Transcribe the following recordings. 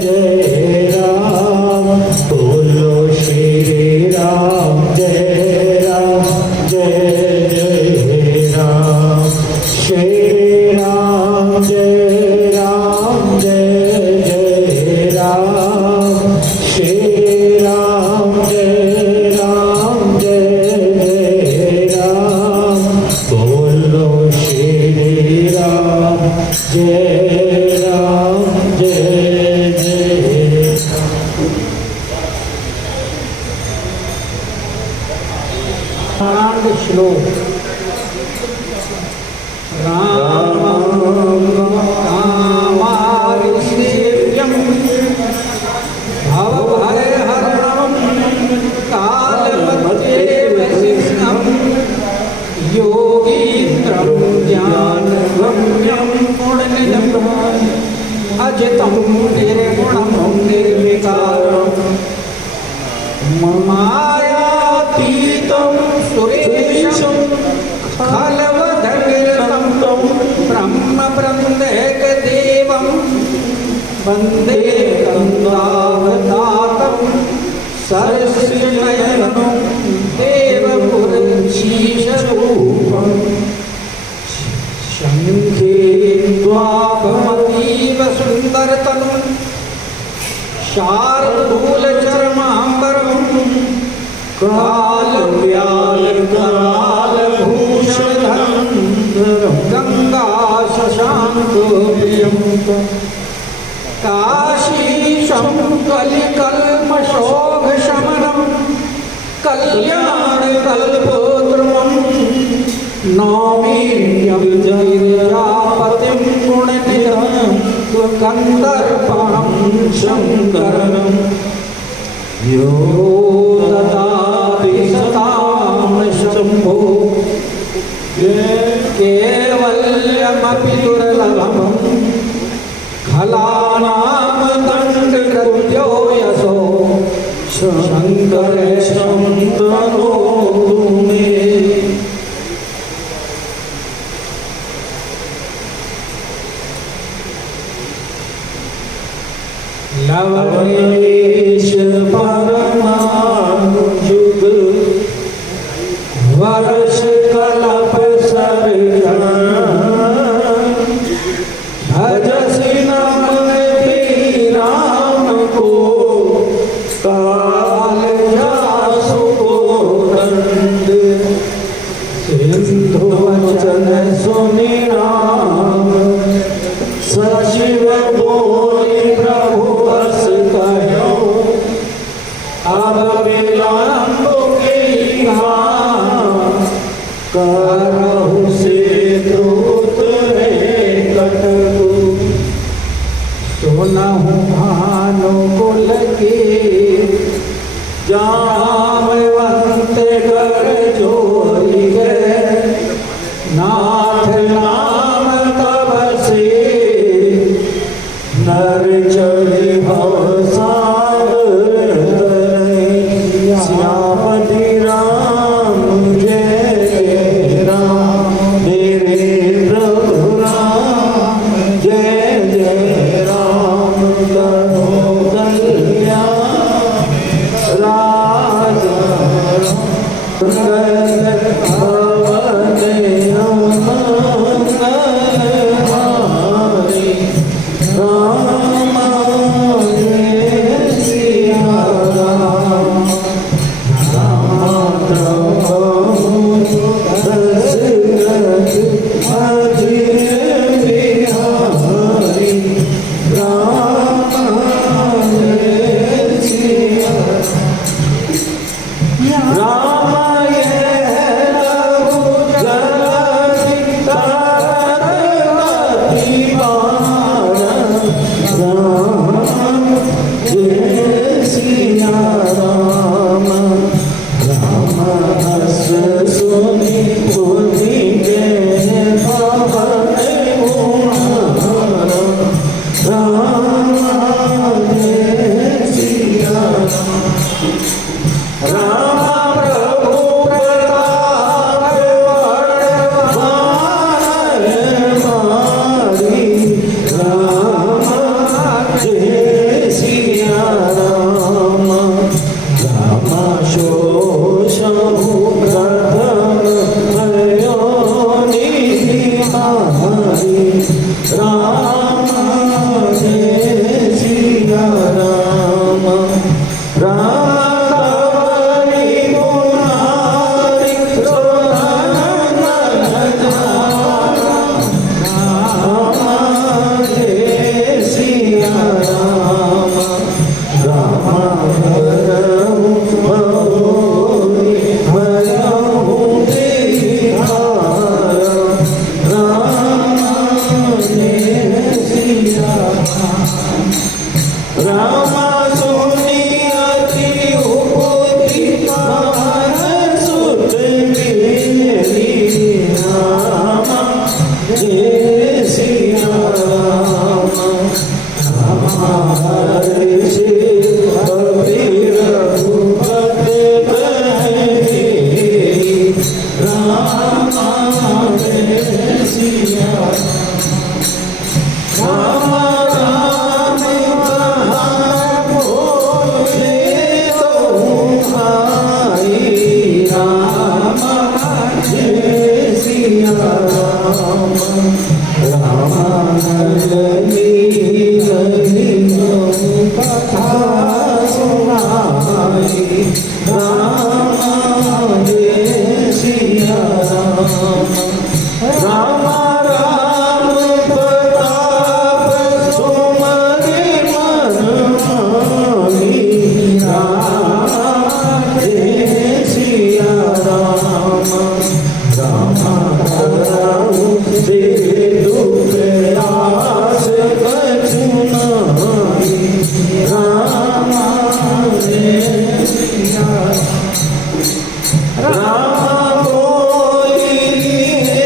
जय राम बोलो श्री राम जय राम जय जय राम श्री राम जय राम जय जय राम श्री राम जय राम जय जय राम बोलो श्री राम जय राम जय श्लोक राम कामारिसेव्यं भवभयहरणं कालमध्येवसिष्ठं योगीन्द्रं ज्ञानगम्यं गुणनिधं अजितं निर्गुणं निर्विकारं मायातीतं सुरेशं खलवधनिरतं ब्रह्मवृन्दैकदेवं वन्दे गङ्गावतातं सरसिजनयनं देवपुरशीशरूपं शङ्खे द्वाभमतीव सुन्दरतनुं शार्दूलचर्माम्बरं कालव्यालकालभूषणधरं गङ्गाशशाङ्कप्रियं काशीशं कलिकल्मषोघशमनं कल्याणकल्पोत्तमं नौमीर्यं जैर्यापतिं गुणनिधं कन्दर्पणं शङ्करं यो ददाति सतां शम्भो केवल्यमपि दुर्लभं खलानां दण्डकृत्यो यशो शङ्करेशं तनोतु मे। लवलेश परमाणुजुग वर्ष कल्प सर्जन भजसि नमति राम को काल जासु को दंड सिंधु वचन सुनि राम सचिव बोले प्रभु बस कहो अब विलंब के करहु से दूत रे कटकु सुनहु भानुकुल के जामवंत कर जोरी गए नाथ नाम तब से नर चढ़े भव सागर तरई श्यामति राम जय राम मेरे प्रभु राम जय जय राम कहो कल्याण राजा रामा सुनी अति उपति मान सुत मेरी रामा जय सिया राम हमारे कबीर भगत बहरी रामा जय सिया राम राम कहा बोले तो भाई रामा जय सिया राम रामानंदी कथा सुनाई रामा जय सिया राम राम राम प्रताप सुमरि मन माही रामा जय सिया राम रामा हरऊ दे दुख आस कछु नाही रामा जय सिया रामा बोली है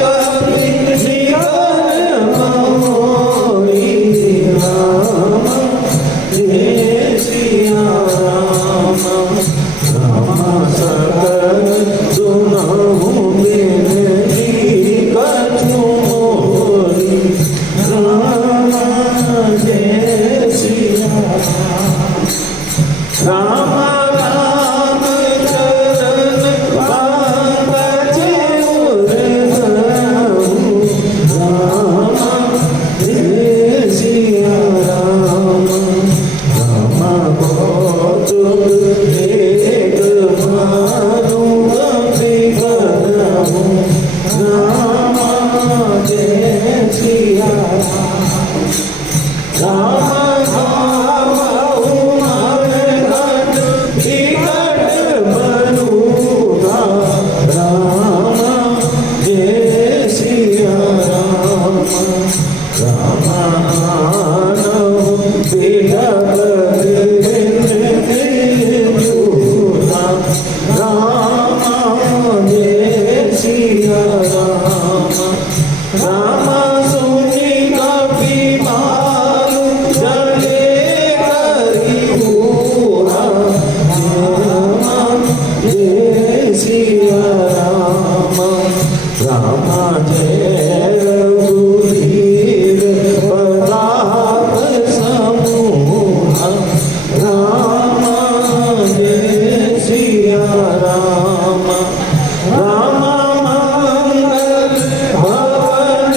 कपिल शिखर मोई रामा जय सिया राम रामा सकल सुनहु बिनती कछु मोरी रामा जय सिया राम राम चरण पंकज उरहु रामा जय सिया राम राम बहुत एक मानु बिगड़हु रामा जय सिया राम राम उमर घट विकट बनुधा रामा जय सिया राम राम आनौ बिडग जूधा रामा जय सिया राम राम सुनी कपि मालु जले करि पूरा रामा जय सिया राम रामा जय रघुवीर प्रताप समूह रामा जय सिया राम राम मंगल भवन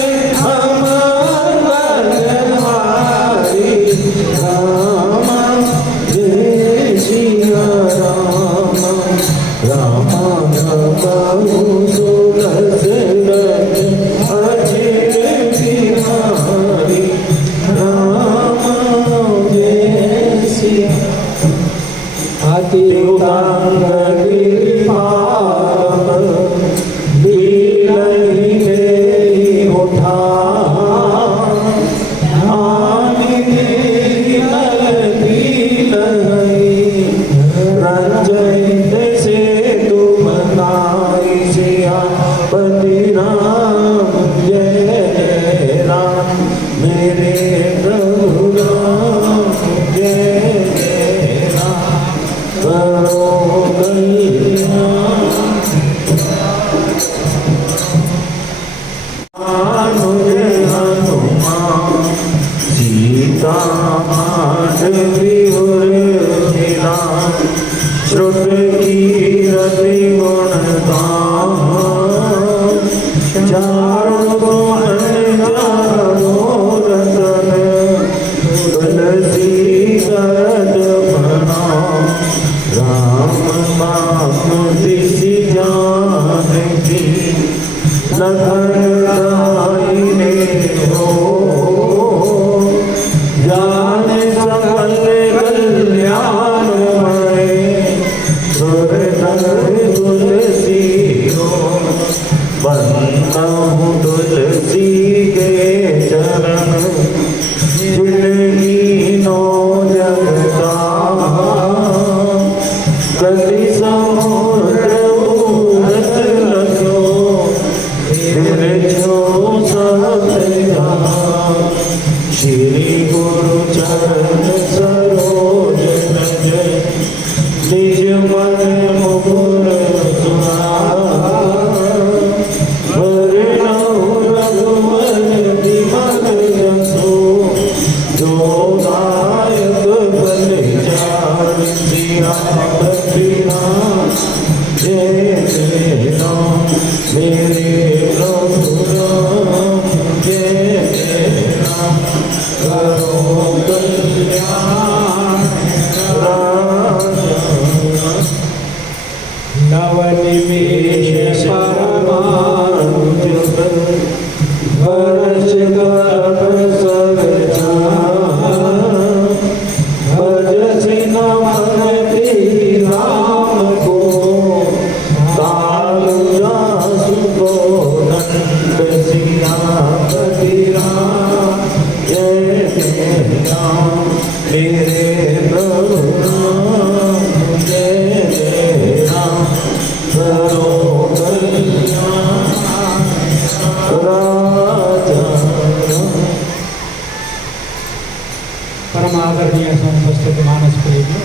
मंगलहारी रामा जय सिया राम रामा नमो सुलसन अजित बिहारी रामा जय सिया अतिउदांग गिरिपाल बिलहि देहि उठान ध्यानि देहि नल बिलहि रंजन से तुम नाई सियापति राम जय राम मेरे प्रभु राम जय राम करो कल्याण हनुमान सीता माधवी श्रुत कीरति गुणगान चारों भुवन चारों रतन तुलसी करत प्रणाम राम नाम दिसि जानकी लखन दायिने हो जान सकल कल्याण तुलसी हो बंदहु तुलसी के चरण जिनकी नो नायक बलिहारी श्री राम बिहार जय जय राम मेरे प्रभु राम जय जय राम करो कल्याण नवनिवेश परमानुज वर्ष कर सब भज सिन मन की राम को काल सुको नंद सियापति राम जय जय राम मेरे प्रभु राम जय जय राम करो कल्याण परम आदरणीय संस्कृत मानस प्रेमी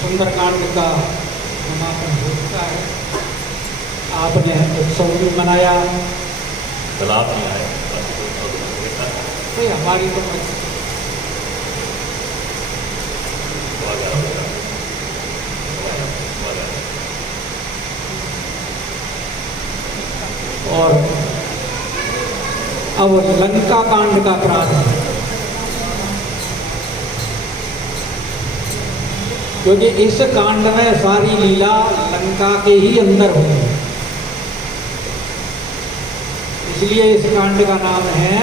सुंदरकांड का समापन हो चुका है। आपने उत्सव भी मनाया, तालाब में आए तो हमारी तो और अब लंका कांड का प्रारंभ, क्योंकि इस कांड में सारी लीला लंका के ही अंदर हुई, इसलिए इस कांड का नाम है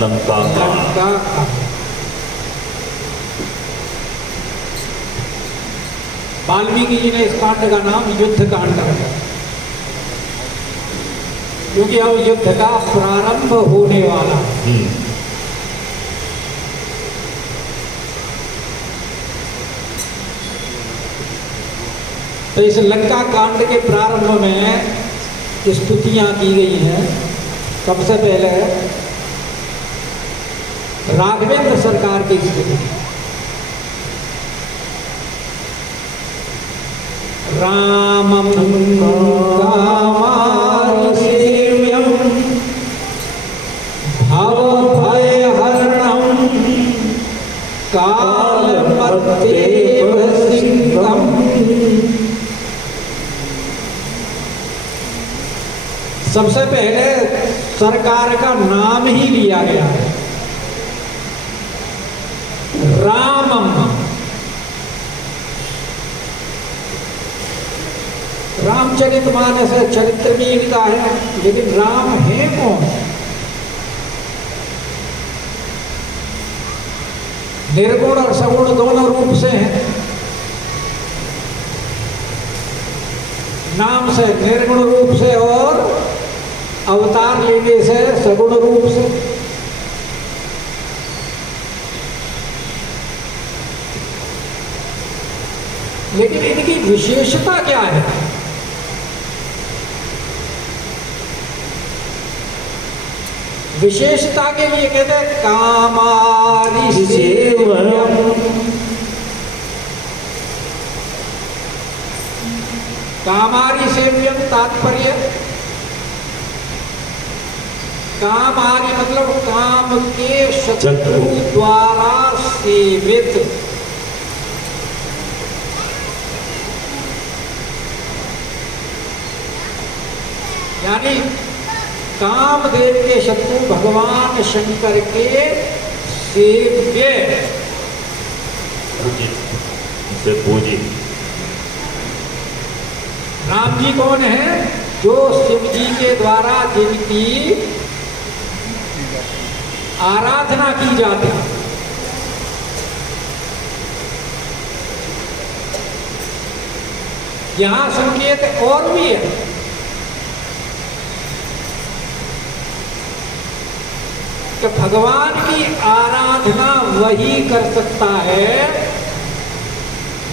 लंका कांड। वाल्मीकि जी ने इस कांड का नाम युद्ध कांड रखा, क्योंकि अब युद्ध का प्रारंभ होने वाला है। तो इस लंका कांड के प्रारंभ में स्तुतियां की गई हैं। सबसे पहले राघवेंद्र सरकार की स्तुति, रामम सेव्यम भव भय हरणम काल मत्तेव सिंहम। सबसे पहले सरकार का नाम ही लिया गया है, रामम। रामचरितमानस चरित्र भी इनका है, लेकिन राम है कौन? निर्गुण और सगुण दोनों रूप से हैं। नाम से निर्गुण रूप से और अवतार लेने से सगुण रूप से। लेकिन इनकी विशेषता क्या है? विशेषता के लिए कहते हैं कामारी सेव्यम। कामारी सेव्यम तात्पर्य, कामारी मतलब काम के शत्रु द्वारा सेवित। यानी कामदेव के शत्रु भगवान शंकर के सेव्य, पूजित। राम जी कौन है? जो शिव जी के द्वारा जिनकी आराधना की जाती है। यहां संकेत और भी है। कि भगवान की आराधना वही कर सकता है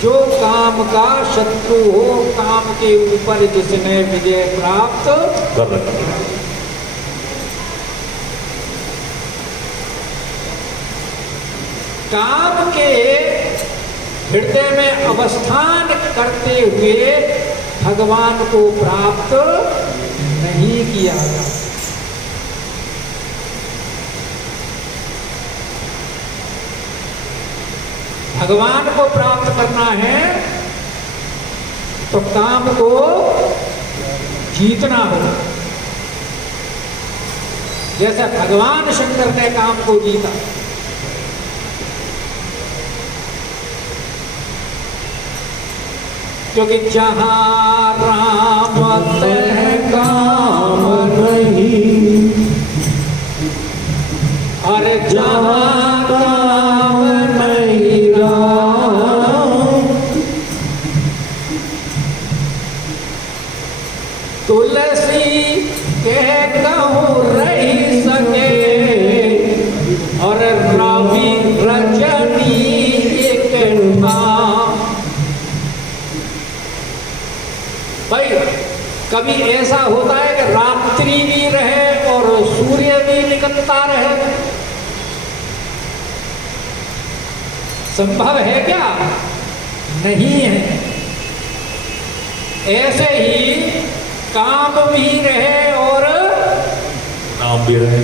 जो काम का शत्रु हो, काम के ऊपर जिसने विजय प्राप्त कर रखी है। काम के हृदय में अवस्थान करते हुए भगवान को प्राप्त नहीं किया जा सकता। भगवान को प्राप्त करना है तो काम को जीतना हो। जैसे भगवान शंकर ने काम को जीता। क्योंकि जहां राम तह काम नहीं, और जहां काम नहीं राम, तुलसी के कहूँ रही सके, और रवि रजनी एक नाम। भाई कभी ऐसा होता है कि रात्रि भी रहे और सूर्य भी निकलता रहे, संभव है क्या? नहीं है। ऐसे ही काम भी रहे और नाम भी रहे,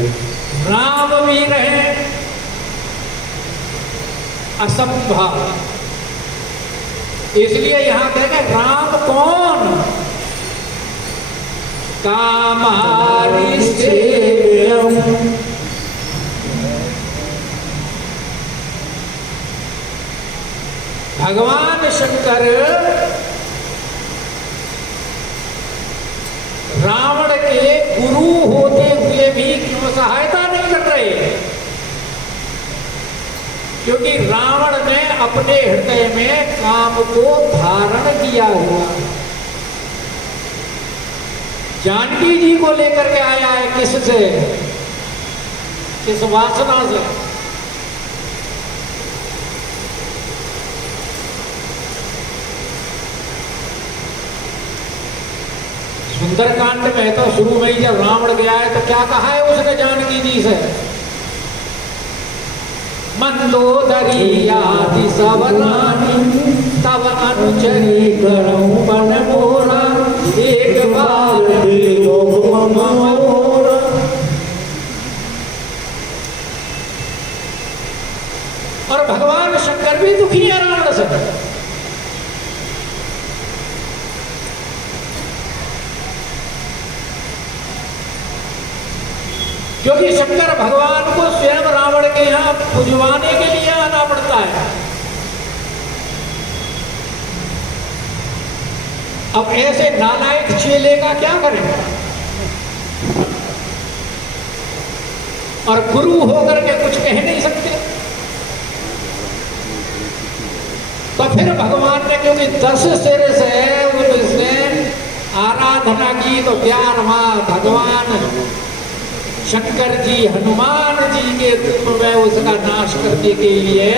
राम भी रहे, असंभव। इसलिए यहां कहते हैं राम कौन? कामारि सेव्यम। भगवान शंकर रावण के गुरु होते हुए भी क्यों सहायता नहीं कर रहे? क्योंकि रावण ने अपने हृदय में काम को धारण किया हुआ। जानकी जी को लेकर के आया है, किससे? किस वासना से? सुंदरकांड में तो शुरू में ही जब रावण गया है तो क्या कहा है उसने जानकी जी से? मंदोदरी आदि सवरानी तब अनुचरी करऊं बन मोरा, एक बार मोरा। और भगवान शंकर भी दुखी है रावण से। क्योंकि शंकर भगवान को स्वयं रावण के यहां पुजवाने के लिए आना पड़ता है। अब ऐसे नालायक चेले का क्या करें? और गुरु होकर के कुछ कह नहीं सकते। तो फिर भगवान ने क्योंकि 10 सिर से उनसे आराधना की तो 11वां भगवान शंकर जी हनुमान जी के रूप में उसका नाश करने के लिए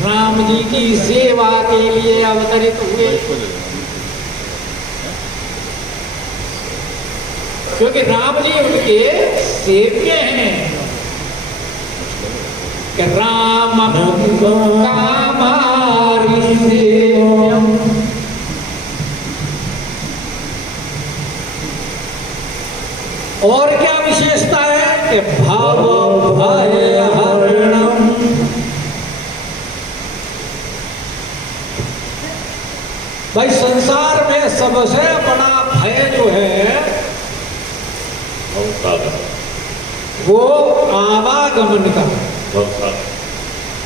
राम जी की सेवा के लिए अवतरित हुए। क्योंकि राम जी उनके सेव्य हैं कि राम कामारि सेव्यम। और क्या विशेषता है कि भाव भय हरणम। भाई संसार में सबसे बड़ा भय जो है वो आवागमन का,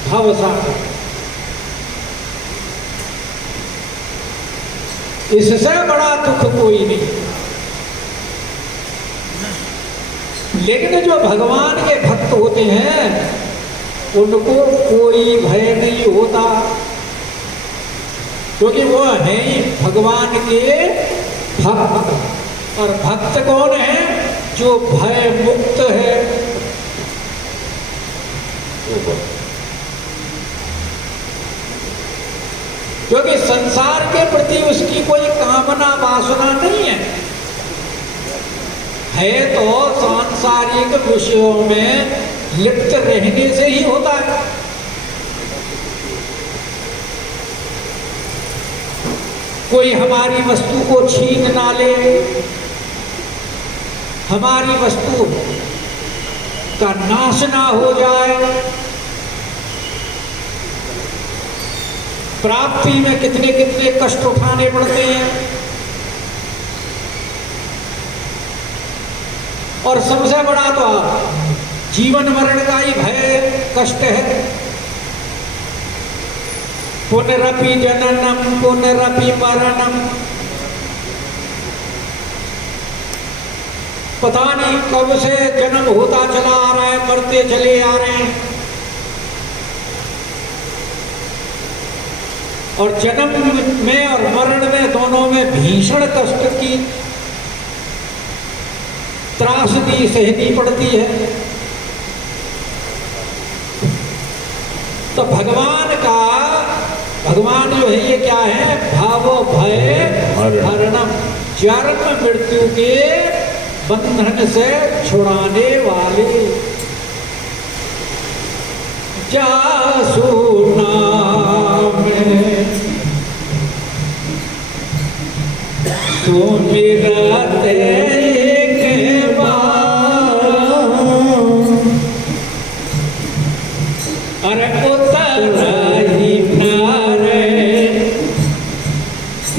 भवसागर। इससे बड़ा दुख कोई नहीं। लेकिन जो भगवान के भक्त होते हैं उनको कोई भय नहीं होता, क्योंकि वो है ही भगवान के भक्त। और भक्त कौन है? जो भय मुक्त है। क्योंकि संसार के प्रति उसकी कोई कामना वासना नहीं है। है तो सांसारिक विषयों में लिप्त रहने से ही होता है। कोई हमारी वस्तु को छीन ना ले, हमारी वस्तु का नाश ना हो जाए। प्राप्ति में कितने कितने कष्ट उठाने पड़ते हैं, और सबसे बड़ा तो जीवन मरण का ही भय कष्ट है। पुनरपि जननम पुनरपि मरणम, पता नहीं कब से जन्म होता चला आ रहा है, मरते चले आ रहे हैं। और जन्म में और मरण में दोनों में भीषण कष्ट की त्रासदी सहनी पड़ती है। तो भगवान जो है ये क्या है? भाव भय हरणम, जन्म मृत्यु के बंधन से छुड़ाने वाले। जासु नाम सुमिरते के बार, अरे उतरहि नारे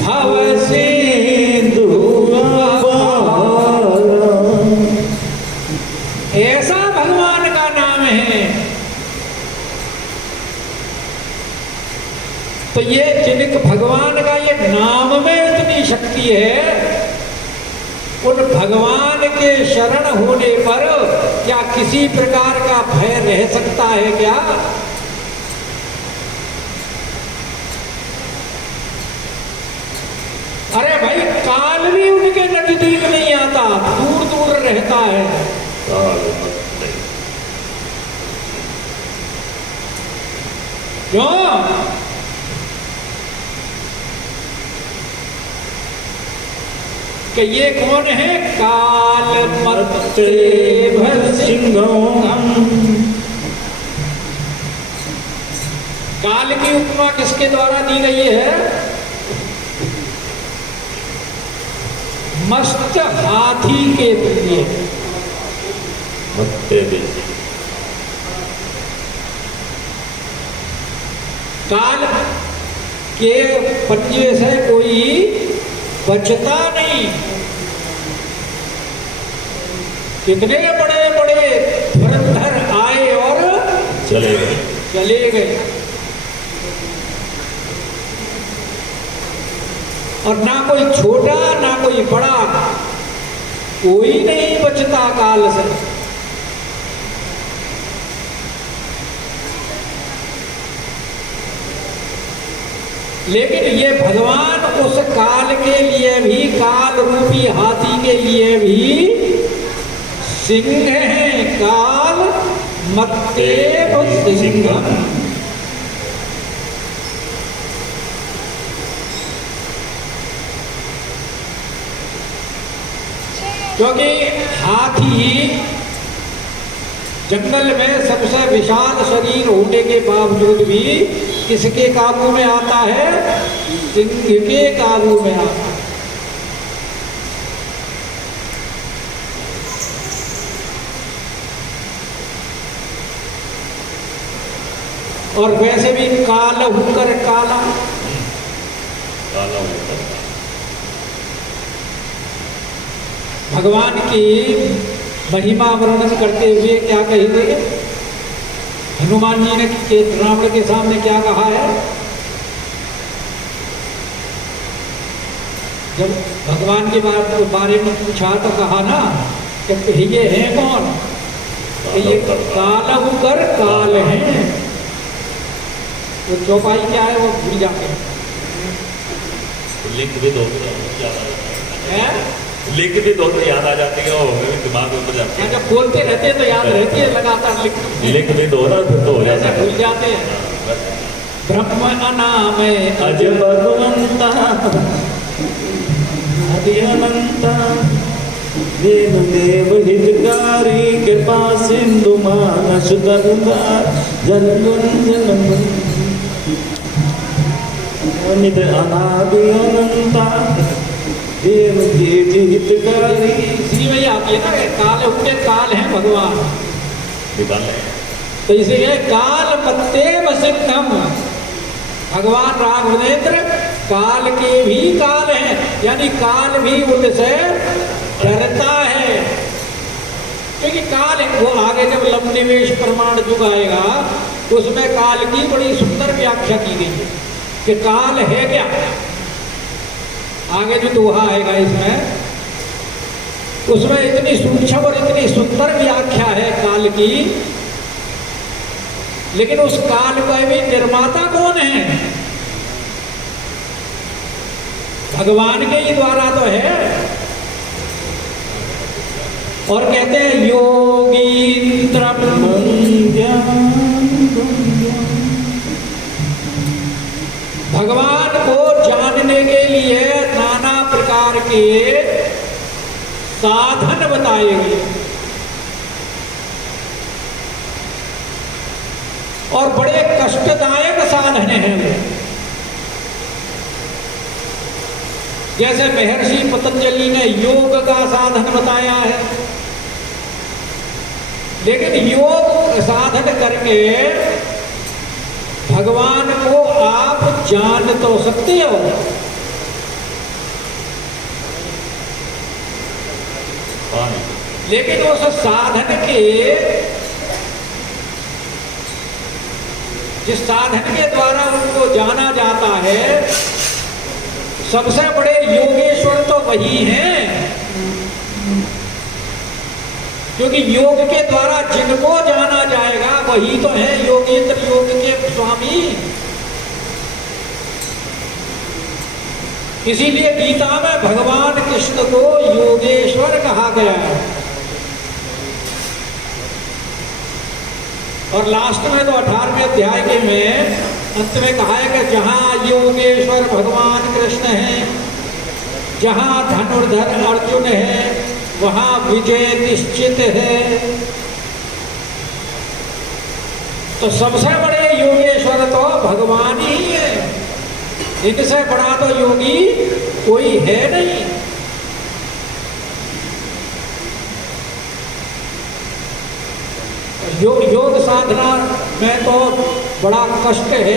भव सिंधु पार। ऐसा भगवान का नाम है। तो ये जिनके भगवान का ये नाम में इतनी शक्ति है, उन भगवान के शरण होने पर क्या किसी प्रकार का भय रह सकता है क्या? अरे भाई, काल भी उनके नजदीक नहीं आता, दूर दूर रहता है। क्यों? कि ये कौन है? काल मर्ते भृसिंघम। काल की उपमा किसके द्वारा दी गई है? मस्त हाथी के लिए। काल के पंजे से कोई बचता नहीं। कितने बड़े बड़े धुरंधर आए और चले गए। और ना कोई छोटा ना कोई बड़ा, कोई नहीं बचता काल से। लेकिन ये भगवान उस काल के लिए भी, काल रूपी हाथी के लिए भी सिंह है। काल मत्तेव सिंहम। क्योंकि हाथी जंगल में सबसे विशाल शरीर होने के बावजूद भी किसके काबू में आता है? सिंह के काबू में आता है। और वैसे भी काल होकर काला, भगवान की महिमा वर्णन करते हुए क्या कहेंगे? हनुमान जी ने रावण के सामने क्या कहा है? जब भगवान के बारे में पूछा तो कहा ना कि ये है कौन? कि ये काल होकर काल हैं। वो चौपाई क्या है वो भूल जाते हैं। लिख भी दो याद आ जाती है, वो हमें दिमाग में उतर जाती है। जब बोलते रहते हैं तो याद रहती है, लगातार लिख भी दो ना, फिर तो हो जाता है, भूल जाते हैं। ब्रह्म अनाम अज भगवंता आदि अनंता, देव देव हितकारी, कृपा सिंधु मानस दरबार, जन नित अनादि अनंता, देव देव हितकारी। इसी में ही आती है ना कि काल उनके काल हैं भगवान। निकाल लें। तो इसीलिए काल मत्तेव सिद्धम, भगवान राघवेंद्र काल के भी काल हैं, यानी काल भी उनसे डरता है। क्योंकि काल वो आगे जब लवनिवेश प्रमाण युग आएगा उसमें काल की बड़ी सुंदर व्याख्या की गई है कि काल है क्या। आगे जो दोहा आएगा इसमें, उसमें इतनी सूक्ष्म और इतनी सुंदर व्याख्या है काल की। लेकिन उस काल का भी निर्माता कौन है? भगवान के ही द्वारा तो है। और कहते हैं योगींद्रम, भगवान को जानने के लिए नाना प्रकार के साधन बताए गए और बड़े कष्टदायक साधन हैं वो। जैसे महर्षि पतंजलि ने योग का साधन बताया है, लेकिन योग साधन करके भगवान को आप जान तो सकते हो, लेकिन उस साधन के, जिस साधन के द्वारा उनको जाना जाता है, सबसे बड़े योगेश्वर तो वही हैं। क्योंकि योग के द्वारा जिनको जाना जाएगा वही तो है योगेंद्र, योग के स्वामी। इसीलिए गीता में भगवान कृष्ण को योगेश्वर कहा गया है। और लास्ट में तो 18वें अध्याय के में अंत में कहा है कि जहां योगेश्वर भगवान कृष्ण है, जहां धनुर्धर अर्जुन है, वहां विजय निश्चित है। तो सबसे बड़े योगेश्वर तो भगवान ही है, इनसे बड़ा तो योगी कोई है नहीं। योग साधना में तो बड़ा कष्ट है,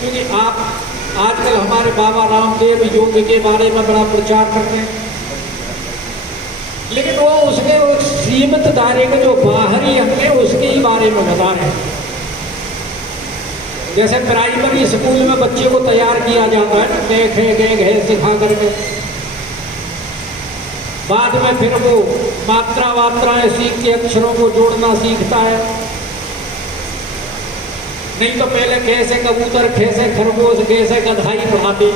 क्योंकि आप आजकल हमारे बाबा रामदेव योग के बारे में बड़ा प्रचार करते हैं, लेकिन वो उसके सीमित दायरे के जो बाहरी अंग है उसके ही बारे में बता रहे हैं। जैसे प्राइमरी स्कूल में बच्चे को तैयार किया जाता है, गे सिखा करके, बाद में फिर वो मात्रा वात्राएं सीख के अक्षरों को जोड़ना सीखता है। नहीं तो पहले कैसे कबूतर, कैसे खरगोश, कैसे गधाई पढ़ाते।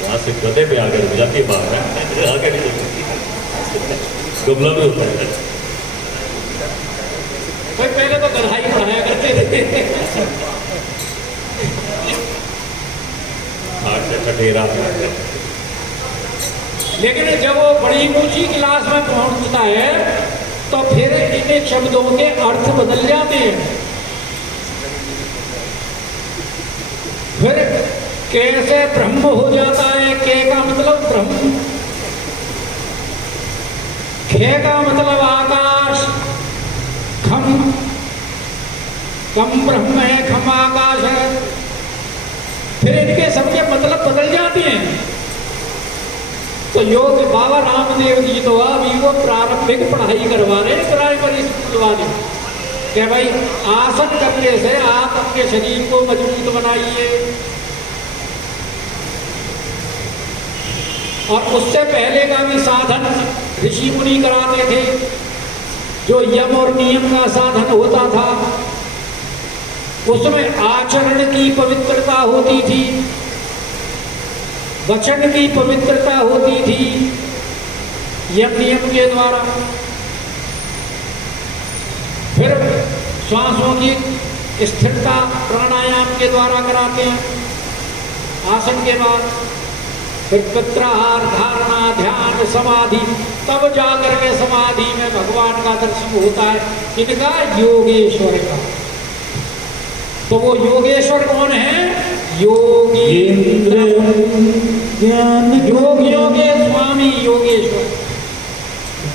यहाँ से गधे पे आकर हो जाती है बात है, आगे नहीं गुमला भी होता है। भाई पहले तो गधाई पढ़ाया करते थे। ठठेरा। लेकिन जब वो बड़ी ऊंची क्लास में पहुंचता है तो फिर इन शब्दों के अर्थ बदल जाते हैं। फिर कैसे ब्रह्म हो जाता है, के का मतलब ब्रह्म, खे का मतलब आकाश, खम कम ब्रह्म है, खम आकाश है। फिर इनके सबके मतलब बदल जाते हैं। तो योग बाबा रामदेव जी तो अभी वो प्रारंभिक पढ़ाई करवा रहे हैं प्राइमरी स्कूल वाले, कि भाई आसन करने से आप अपने शरीर को मजबूत बनाइए। और उससे पहले का भी साधन ऋषि मुनि कराते थे, जो यम और नियम का साधन होता था। उसमें आचरण की पवित्रता होती थी, वचन की पवित्रता होती थी यम नियम के द्वारा। फिर श्वासों की स्थिरता प्राणायाम के द्वारा कराते हैं आसन के बाद। फिर प्रत्याहार, धारणा, ध्यान, समाधि, तब जाकर के समाधि में भगवान का दर्शन होता है। इनका योगेश्वर का। तो वो योगेश्वर कौन है? योगी इंद्र ज्ञान योगियों के स्वामी योगेश्वर,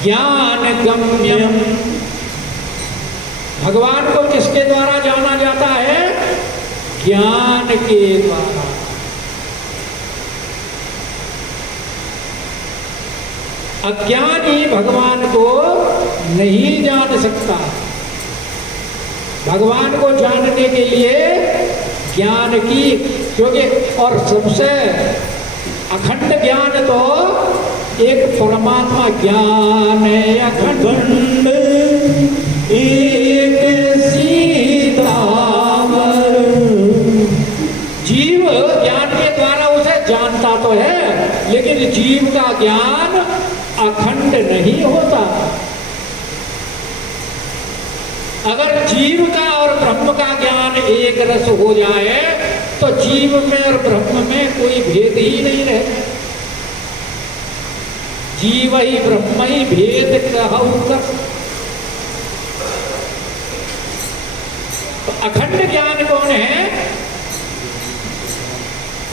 ज्ञान गम्यम। भगवान को किसके द्वारा जाना जाता है? ज्ञान के द्वारा। अज्ञानी भगवान को नहीं जान सकता। भगवान को जानने के लिए ज्ञान की, क्योंकि और सबसे अखंड ज्ञान तो एक परमात्मा ज्ञान है अखंड, एक सीतावर। जीव ज्ञान के द्वारा उसे जानता तो है, लेकिन जीव का ज्ञान अखंड नहीं होता। अगर जीव का और ब्रह्म का ज्ञान एक रस हो जाए तो जीव में और ब्रह्म में कोई भेद ही नहीं रहे। जीव ही ब्रह्म ही भेद कहु कस। तो अखंड ज्ञान कौन है?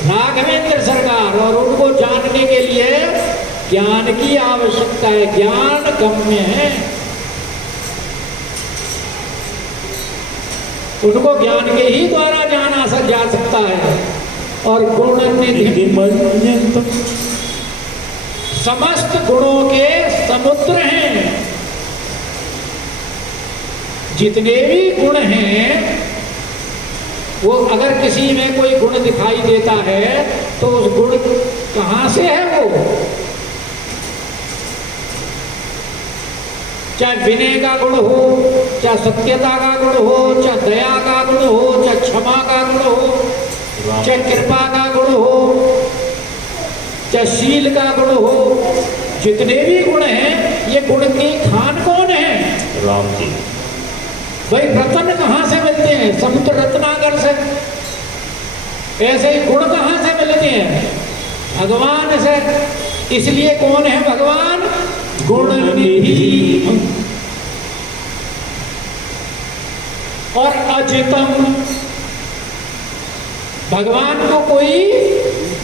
राघवेंद्र सरकार, और उनको जानने के लिए ज्ञान की आवश्यकता है। ज्ञान गम्य है, उनको ज्ञान के ही द्वारा जाना जा सकता है। और गुण निधि समस्त गुणों के समुद्र हैं। जितने भी गुण हैं, वो अगर किसी में कोई गुण दिखाई देता है तो उस गुण कहां से है वो? चाहे विनय का गुण हो, चाहे सत्यता का गुण हो, चाहे दया का गुण हो, चाहे क्षमा का गुण हो, चाहे कृपा का गुण हो, चाहे शील का गुण हो, जितने भी गुण हैं, ये गुण की खान कौन है? राम जी। भाई रत्न कहाँ से मिलते हैं? समुद्र रत्नाकर से। ऐसे ही गुण कहाँ से मिलते हैं? भगवान से। इसलिए कौन है भगवान? गुण निधि और अजितम। भगवान को कोई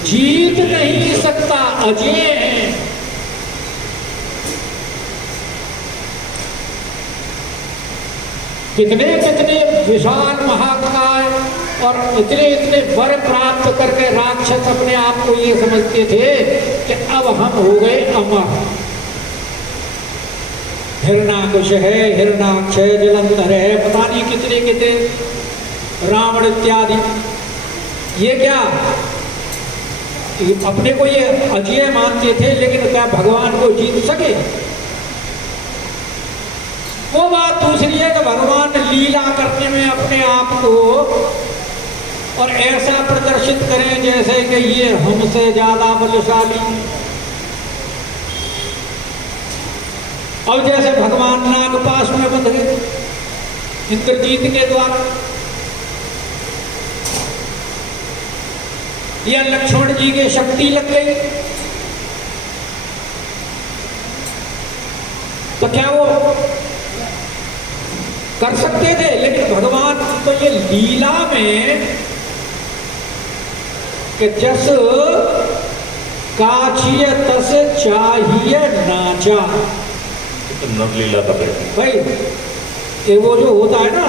जीत नहीं सकता, अजय है। कितने कितने विशाल महाकाय और इतने इतने वर प्राप्त करके राक्षस अपने आप को ये समझते थे कि अब हम हो गए अमर। हिरणाकुश है, हिरणाक्ष है, जलंधर है, पता नहीं कितने कितने रावण इत्यादि। ये क्या अपने को ये अजय मानते थे, लेकिन क्या भगवान को जीत सके? वो बात दूसरी है कि भगवान लीला करने में अपने आप को और ऐसा प्रदर्शित करें जैसे कि ये हमसे ज्यादा बलशाली। अब जैसे भगवान नागपाश में बंध गए इंद्रजीत के द्वारा, या लक्ष्मण जी की शक्ति लग गई, तो क्या वो कर सकते थे? लेकिन भगवान तो ये लीला में कि जस काछिय तस चाहिए नाचा। नवलीला का बैठे भाई ये वो जो होता है ना,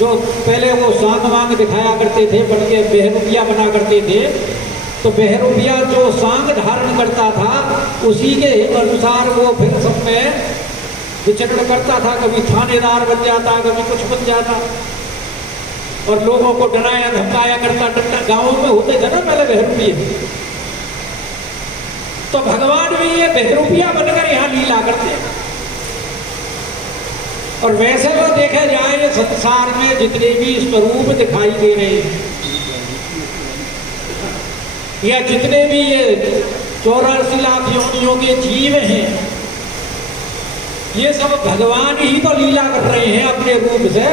जो पहले वो सांग वांग दिखाया करते थे, बन के बहरूपिया बना करते थे, तो बहरूपिया जो सांग धारण करता था उसी के अनुसार वो फिर सब में विचरण करता था। कभी थानेदार बन जाता, कभी कुछ बन जाता, और लोगों को डराया धमकाया करता। डंडा गांवों में होते थे ना पहले बहरूपिये, तो भगवान भी ये बहरूपिया बनकर यहाँ लीला करते हैं। और वैसे तो देखा जाए ये संसार में जितने भी स्वरूप दिखाई दे रहे हैं, या जितने भी ये 84 लाख योनियों के जीव हैं, ये सब भगवान ही तो लीला कर रहे हैं अपने रूप से।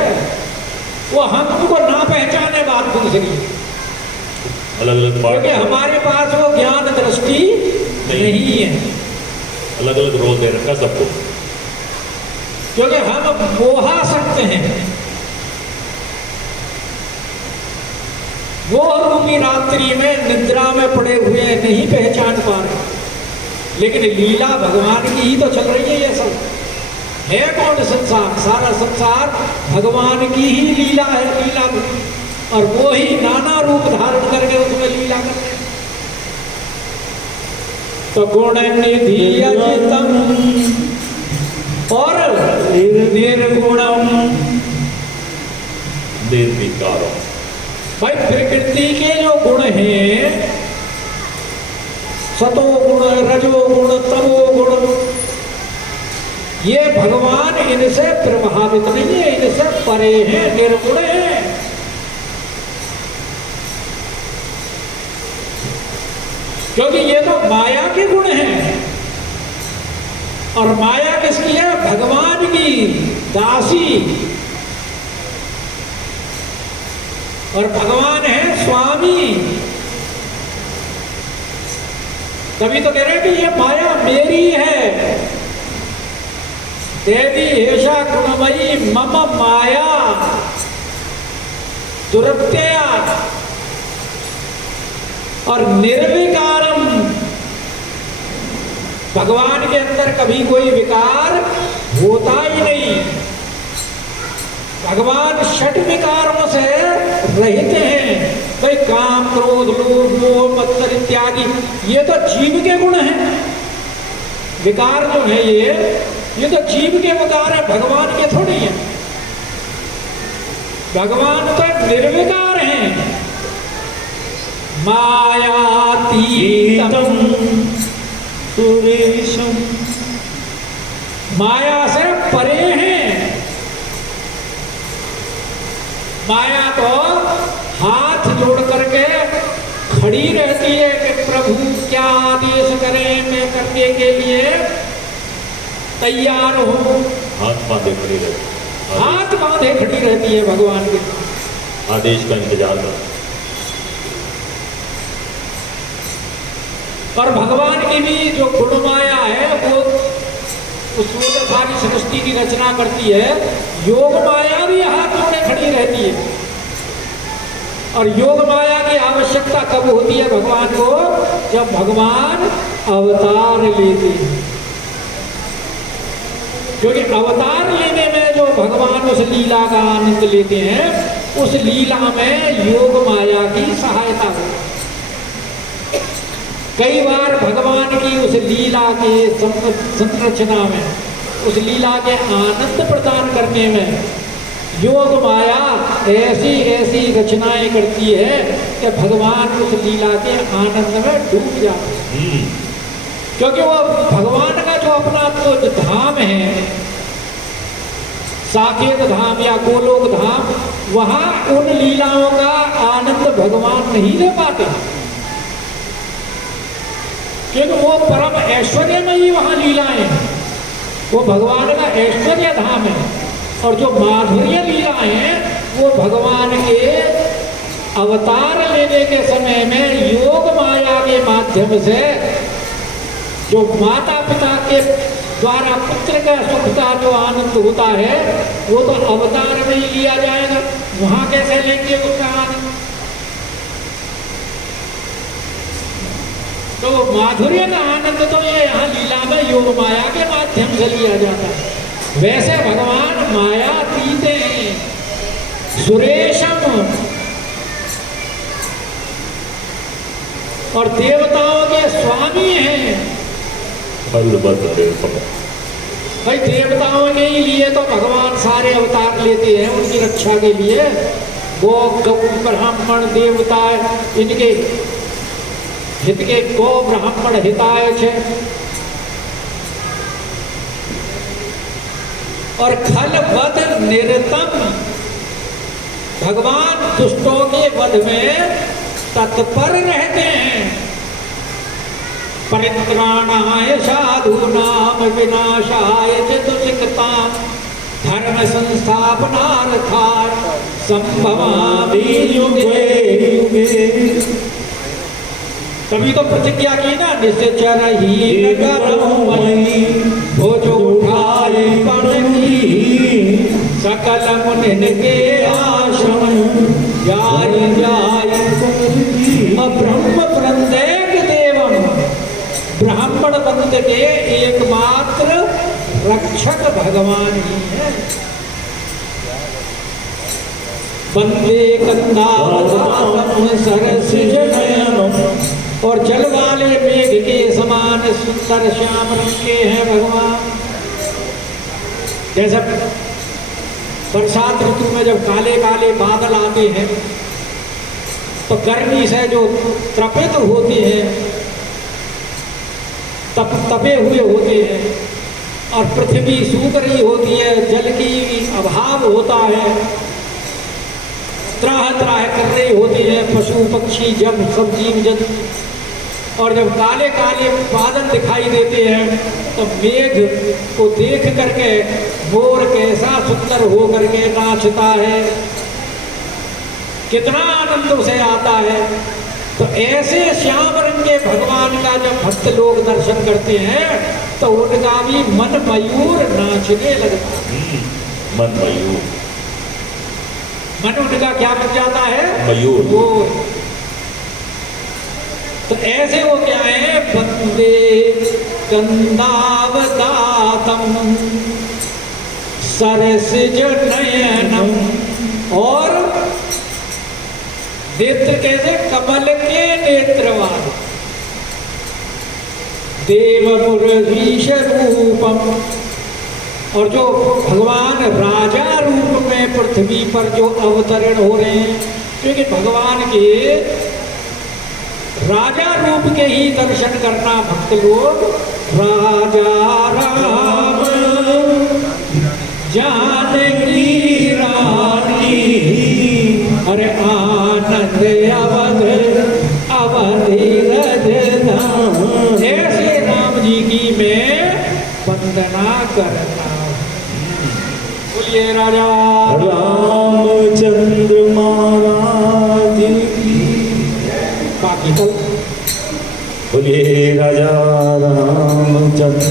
वो हम उनको ना पहचाने बात दूसरी, अलग अलग क्योंकि हमारे पास वो ज्ञान दृष्टि नहीं है। अलग अलग रोल दे रखा सबको, क्योंकि हम मोहासक्त हैं। वो रूपी रात्रि में निद्रा में पड़े हुए नहीं पहचान पा रहे, लेकिन लीला भगवान की ही तो चल रही है। ये सब है कौन संसार? सारा संसार भगवान की ही लीला है, लीला, और वो ही नाना रूप धारण करके उसमें लीला करते हैं। तो गुण निधि अजितम और निर्गुणम निर्विकारम। भाई प्रकृति के जो गुण हैं, सतो गुण, रजो गुण, तमो गुण, ये भगवान इनसे प्रभावित नहीं है, इनसे परे हैं, निर्गुण हैं। क्योंकि ये तो माया के गुण हैं, और माया किसकी है? भगवान की दासी, और भगवान है स्वामी। तभी तो कह रहे हैं कि ये माया मेरी है। देवी हेषा गुणमयी मम माया दुरत्यया, और निर्विकारम, भगवान के अंदर कभी कोई विकार होता ही नहीं। भगवान षट विकारों से रहित हैं। भाई काम, क्रोध, लोभ, मोह, मत्सर इत्यादि ये तो जीव के गुण हैं। विकार जो है ये तो जीव के विकार है, भगवान के थोड़ी है। भगवान तो निर्विकार हैं। मायातीतम सुरेशम, माया से परे हैं। माया तो हाथ जोड़ करके खड़ी रहती है कि प्रभु क्या आदेश करें, मैं करने के लिए तैयार हूं। हाथ बांधे खड़ी रहती, हाथ बांधे खड़ी रहती है भगवान के, आदेश का इंतजार कर। और भगवान की भी जो गुण माया है वो उसमें तो सारी सृष्टि की रचना करती है। योग माया भी हाथ जोड़े खड़ी रहती है। और योग माया की आवश्यकता कब होती है भगवान को? जब भगवान अवतार लेते हैं। क्योंकि अवतार लेने में जो भगवान उस लीला का आनंद लेते हैं, उस लीला में योग माया की सहायता हो। कई बार भगवान की उस लीला के संरचना में, उस लीला के आनंद प्रदान करने में योग माया ऐसी ऐसी रचनाएं करती है कि भगवान उस लीला के आनंद में डूब जाते हैं। क्योंकि वो भगवान का जो अपना तो धाम है, साकेत धाम या गोलोक धाम, वहां उन लीलाओं का आनंद भगवान नहीं ले पाते, क्योंकि वो परम ऐश्वर्यमयी वहां लीलाएं, वो भगवान का ऐश्वर्य धाम है। और जो माधुर्य लीलाएं हैं वो भगवान के अवतार लेने के समय में योग माया के माध्यम से जो माता पिता के द्वारा पुत्र का सुख का जो आनंद होता है वो तो अवतार में ही लिया जाएगा। वहां कैसे लेंगे उसका आनंद? तो माधुर्य का आनंद तो ये यहाँ लीला में योग माया के माध्यम से लिया जाता है। वैसे भगवान मायातीत हैं, सुरेशम, और देवताओं के स्वामी हैं। भाई देवताओं के ही लिए तो भगवान सारे अवतार लेते हैं उनकी रक्षा के लिए। वो ब्राह्मण देवता इनके हित के गो ब्राह्मण हिताय छे, और खल वध निरतम, भगवान दुष्टों के वध में तत्पर रहते हैं। परित्राणाय साधूनाम विनाशाय च दुष्कृतां धर्म संस्थापनार्थाय संभवामि युगे युगे। तभी तो प्रतिज्ञा की ना, निश्चर ही भोजो उठाए पण की सकल मुनिन के आश्रम जाय जाय के एकमात्र रक्षक भगवान ही है। वंदे कंदावतारम सरसिज नयनम, और जल वाले मेघ के समान सुंदर श्याम रंग के हैं भगवान। जैसे बरसात ऋतु में जब काले काले बादल आते हैं तो गर्मी से जो तपित होते हैं, तपे हुए होते हैं, और पृथ्वी सूख रही होती है, जल की अभाव होता है, त्राह त्राह कर रही होती है पशु पक्षी जब सब जीव जंतु, और जब काले काले बादल दिखाई देते हैं तो मेघ को देख करके मोर कैसा सुंदर हो करके नाचता है, कितना आनंद उसे आता है। तो ऐसे श्याम रंग के भगवान का जब भक्त लोग दर्शन करते हैं तो उनका भी मन मयूर नाचने लगता है। मन मयूर, मन उनका क्या बन जाता है? मयूर। तो ऐसे वो क्या है? वंदे कंदावतातम सरसिज नयनम, और नेत्र कैसे? कमल के नेत्र वाले, देव मुरलीश रूपम, और जो भगवान राजा रूप में पृथ्वी पर जो अवतरण हो रहे हैं, क्योंकि भगवान के राजा रूप के ही दर्शन करना भक्त लोग राजा राम जानकी रानी, अरे आनंद अवध अवधि रजधाम, ऐसे राम जी की मैं वंदना करता हूँ। बोलिए राजा रामचंद्र महाराज की। बाकी कल बोलिए राजा रामचंद्र